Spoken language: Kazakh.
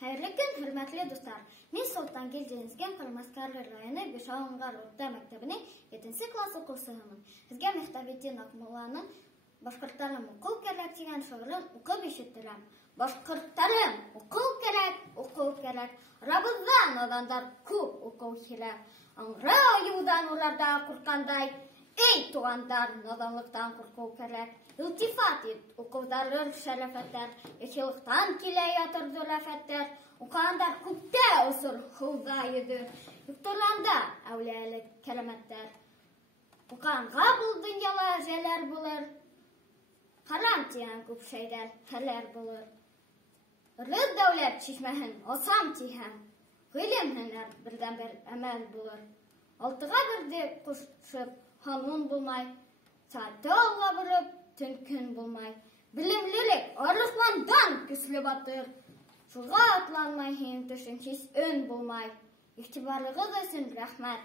Hayırlı gün, hürmetli dostlar. Мен Солтангел Денискен Кырмыскалы районы Бешауынғар орта мектебінің 7 класс оқушысымын. Сізге Мехтабетдин Акмулланың Башқұрттарым оқу керек деген шағырын оқып ешіттірем. Башқұрттарым оқу керек. Рабыздан адамдар көп оқу керек. Аңғыра аюдан оларда қорқандай. Ey туғандар, наданлықтан қорқу керек. İltifat et, оқудағы шәрәфәттер, екіліктан келе ятыр зөләфәттер. Оқағандар көпте осыр қылға еді. Юқтырланда әулиелік кәлеметтер. Оқағанға бұл дүнияла жәлер болыр. Харам тиген көп шейдер кәлер болыр. Рлы дәулет чешмәһен асам тиген. Ғилем һөнәр бірден бір әмәл болыр. Алтыға бірде қошып қанун болмай, сәтті алға бұрып, түн күн болмай. Білімлілік арықмандан күслі батыр. Шуға атланмай хен түшін һис өн болмай. Ихтибарлығыз өсін рәхмәт.